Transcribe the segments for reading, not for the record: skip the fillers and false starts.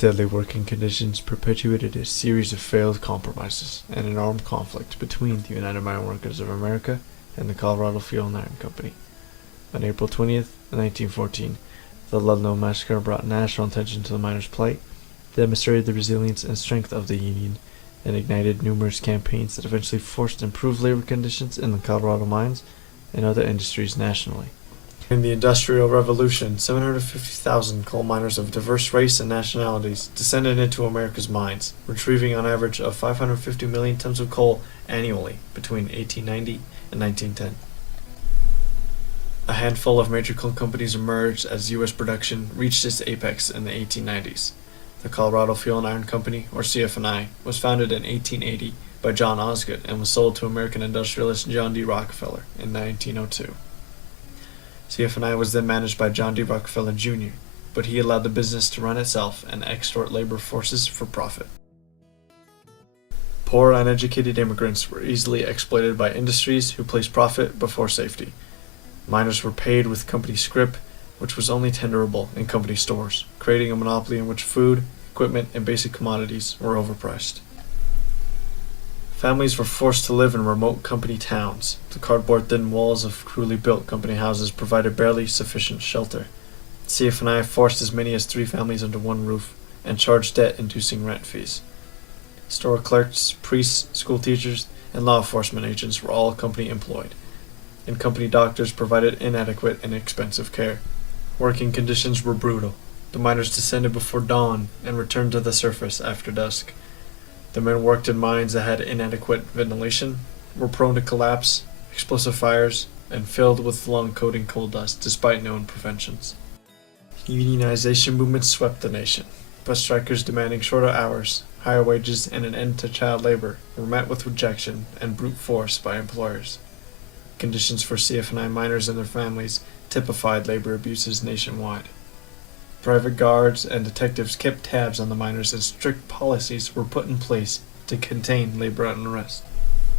Deadly working conditions perpetuated a series of failed compromises and an armed conflict between the United Mine Workers of America and the Colorado Fuel and Iron Company. On April 20th, 1914, the Ludlow massacre brought national attention to the miners' plight, demonstrated the resilience and strength of the Union, and ignited numerous campaigns that eventually forced improved labor conditions in the Colorado mines and other industries nationally. In the Industrial Revolution, 750,000 coal miners of diverse race and nationalities descended into America's mines, retrieving on average of 550 million tons of coal annually between 1890 and 1910. A handful of major coal companies emerged as U.S. production reached its apex in the 1890s. The Colorado Fuel and Iron Company, or CF&I, was founded in 1880 by John Osgood and was sold to American industrialist John D. Rockefeller in 1902. CF&I was then managed by John D. Rockefeller Jr., but he allowed the business to run itself and extort labor forces for profit. Poor, uneducated immigrants were easily exploited by industries who placed profit before safety. Miners were paid with company scrip, which was only tenderable in company stores, creating a monopoly in which food, equipment, and basic commodities were overpriced. Families were forced to live in remote company towns. The cardboard-thin walls of crudely built company houses provided barely sufficient shelter. CF&I forced as many as 3 families under one roof and charged debt-inducing rent fees. Store clerks, priests, school teachers, and law enforcement agents were all company employed, and company doctors provided inadequate and expensive care. Working conditions were brutal. The miners descended before dawn and returned to the surface after dusk. The men worked in mines that had inadequate ventilation, were prone to collapse, explosive fires, and filled with lung-coating coal dust despite known preventions. Unionization movements swept the nation, but strikers demanding shorter hours, higher wages, and an end to child labor were met with rejection and brute force by employers. Conditions for CF&I miners and their families typified labor abuses nationwide. Private guards and detectives kept tabs on the miners, and strict policies were put in place to contain labor unrest.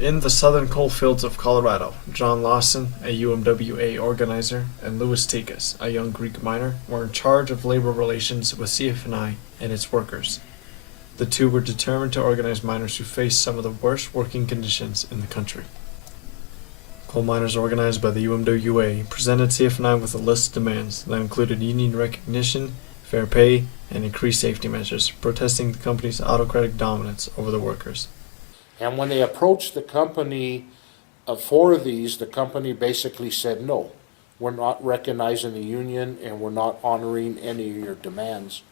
In the southern coal fields of Colorado, John Lawson, a UMWA organizer, and Louis Tikas, a young Greek miner, were in charge of labor relations with CF&I and its workers. The two were determined to organize miners who faced some of the worst working conditions in the country. Coal miners organized by the UMWA presented CF&I with a list of demands that included union recognition, fair pay, and increased safety measures, protesting the company's autocratic dominance over the workers. And when they approached the company for these, the company basically said, no, we're not recognizing the union and we're not honoring any of your demands.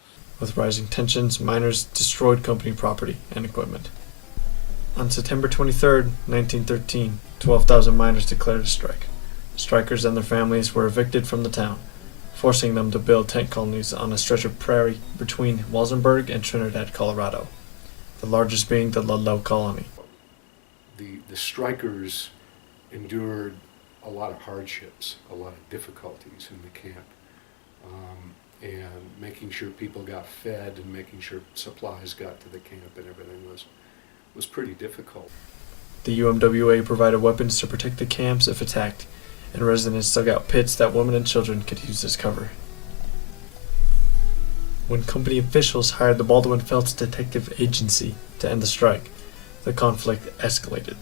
With rising tensions, miners destroyed company property and equipment. On September 23, 1913, 12,000 miners declared a strike. Strikers and their families were evicted from the town, forcing them to build tent colonies on a stretch of prairie between Walsenburg and Trinidad, Colorado, the largest being the Ludlow colony. The strikers endured a lot of hardships, a lot of difficulties in the camp, and making sure people got fed and making sure supplies got to the camp and everything was pretty difficult. The UMWA provided weapons to protect the camps if attacked, and residents dug out pits that women and children could use as cover. When company officials hired the Baldwin Felts Detective Agency to end the strike, the conflict escalated.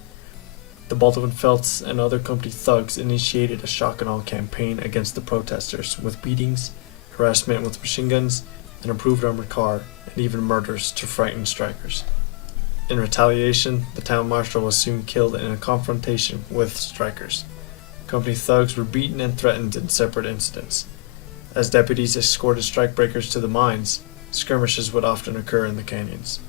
The Baldwin Felts and other company thugs initiated a shock-and-awe campaign against the protesters with beatings, harassment with machine guns, an improved armored car, and even murders to frighten strikers. In retaliation, the town marshal was soon killed in a confrontation with strikers. Company thugs were beaten and threatened in separate incidents. As deputies escorted strikebreakers to the mines, skirmishes would often occur in the canyons.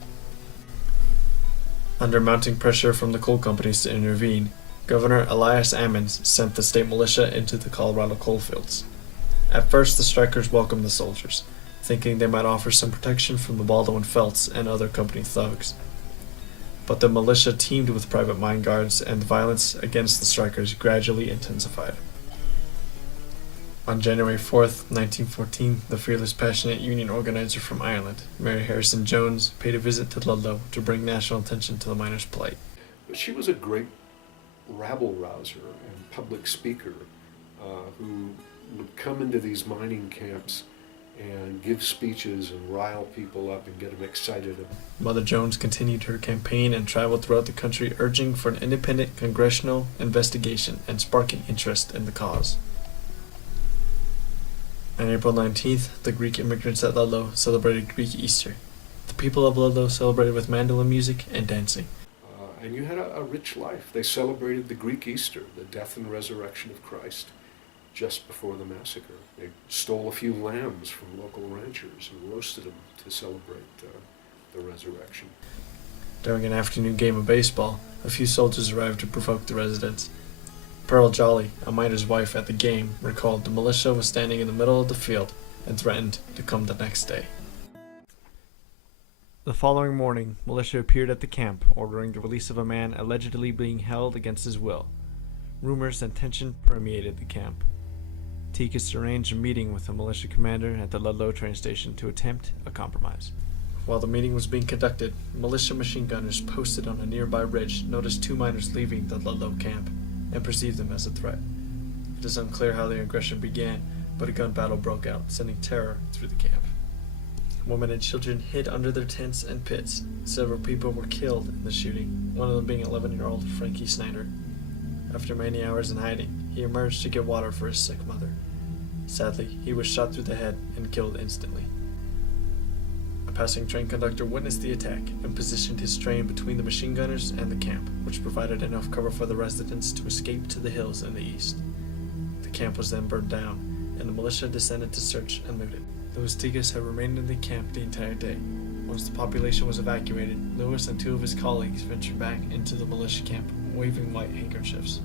Under mounting pressure from the coal companies to intervene, Governor Elias Ammons sent the state militia into the Colorado coal fields. At first, the strikers welcomed the soldiers, thinking they might offer some protection from the Baldwin Felts and other company thugs. But the militia teamed with private mine guards, and the violence against the strikers gradually intensified. On January 4th, 1914, the fearless, passionate union organizer from Ireland, Mary Harrison Jones, paid a visit to Ludlow to bring national attention to the miners' plight. But she was a great rabble-rouser and public speaker who would come into these mining camps and give speeches and rile people up and get them excited. Mother Jones continued her campaign and traveled throughout the country urging for an independent congressional investigation and sparking interest in the cause. On April 19th, the Greek immigrants at Ludlow celebrated Greek Easter. The people of Ludlow celebrated with mandolin music and dancing. And you had a rich life. They celebrated the Greek Easter, the death and resurrection of Christ, just before the massacre. They stole a few lambs from local ranchers and roasted them to celebrate the resurrection. During an afternoon game of baseball, a few soldiers arrived to provoke the residents. Pearl Jolly, a miner's wife at the game, recalled the militia was standing in the middle of the field and threatened to come the next day. The following morning, militia appeared at the camp, ordering the release of a man allegedly being held against his will. Rumors and tension permeated the camp. Tikas arranged a meeting with the militia commander at the Ludlow train station to attempt a compromise. While the meeting was being conducted, militia machine gunners posted on a nearby ridge noticed two miners leaving the Ludlow camp and perceived them as a threat. It is unclear how the aggression began, but a gun battle broke out, sending terror through the camp. Women and children hid under their tents and pits. Several people were killed in the shooting, one of them being 11-year-old Frankie Snyder. After many hours in hiding, he emerged to get water for his sick mother. Sadly, he was shot through the head and killed instantly. A passing train conductor witnessed the attack and positioned his train between the machine gunners and the camp, which provided enough cover for the residents to escape to the hills in the east. The camp was then burned down, and the militia descended to search and loot it. Louis Tikas had remained in the camp the entire day. Once the population was evacuated, Lewis and two of his colleagues ventured back into the militia camp, waving white handkerchiefs.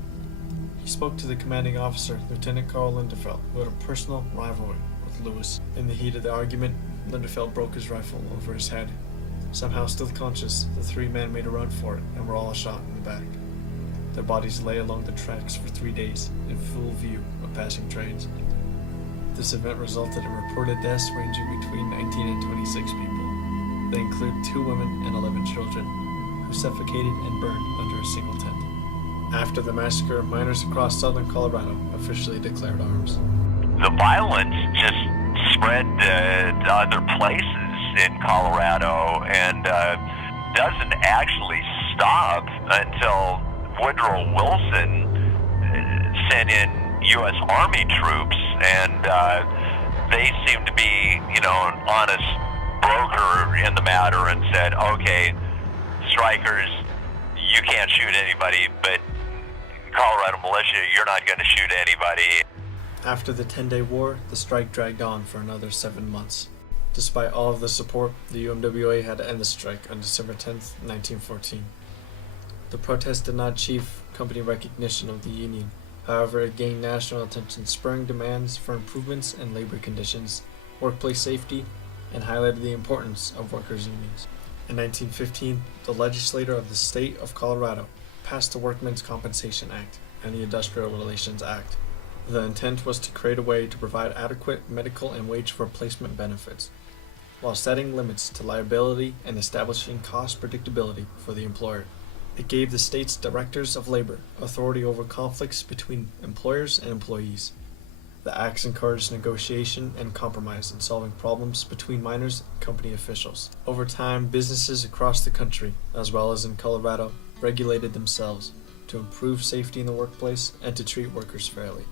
He spoke to the commanding officer, Lieutenant Carl Lindenfeld, who had a personal rivalry with Lewis. In the heat of the argument, Lindenfeld broke his rifle over his head. Somehow still conscious, the three men made a run for it and were all shot in the back. Their bodies lay along the tracks for 3 days, in full view of passing trains. This event resulted in reported deaths ranging between 19 and 26 people. They include 2 women and 11 children, who suffocated and burned under a single tent. After the massacre, miners across southern Colorado officially declared arms. The violence just spread to other places in Colorado and doesn't actually stop until Woodrow Wilson sent in U.S. Army troops, and they seemed to be, an honest broker in the matter and said, okay, strikers, you can't shoot anybody, but Colorado militia, you're not going to shoot anybody. After the 10-day war, the strike dragged on for another 7 months. Despite all of the support, the UMWA had to end the strike on December 10, 1914. The protest did not achieve company recognition of the union. However, it gained national attention, spurring demands for improvements in labor conditions, workplace safety, and highlighted the importance of workers' unions. In 1915, the legislature of the state of Colorado passed the Workmen's Compensation Act and the Industrial Relations Act. The intent was to create a way to provide adequate medical and wage replacement benefits, while setting limits to liability and establishing cost predictability for the employer. It gave the state's directors of labor authority over conflicts between employers and employees. The acts encouraged negotiation and compromise in solving problems between miners and company officials. Over time, businesses across the country, as well as in Colorado, regulated themselves to improve safety in the workplace and to treat workers fairly.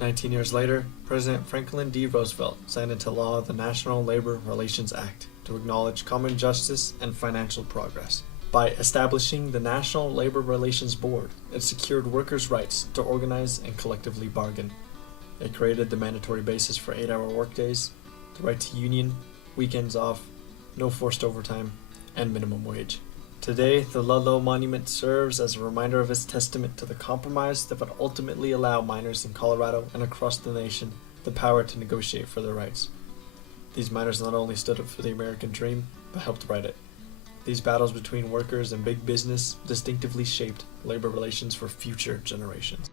19 years later, President Franklin D. Roosevelt signed into law the National Labor Relations Act to acknowledge common justice and financial progress. By establishing the National Labor Relations Board, it secured workers' rights to organize and collectively bargain. It created the mandatory basis for 8-hour workdays, the right to union, weekends off, no forced overtime, and minimum wage. Today, the Ludlow Monument serves as a reminder of its testament to the compromise that would ultimately allow miners in Colorado and across the nation the power to negotiate for their rights. These miners not only stood up for the American dream, but helped write it. These battles between workers and big business distinctively shaped labor relations for future generations.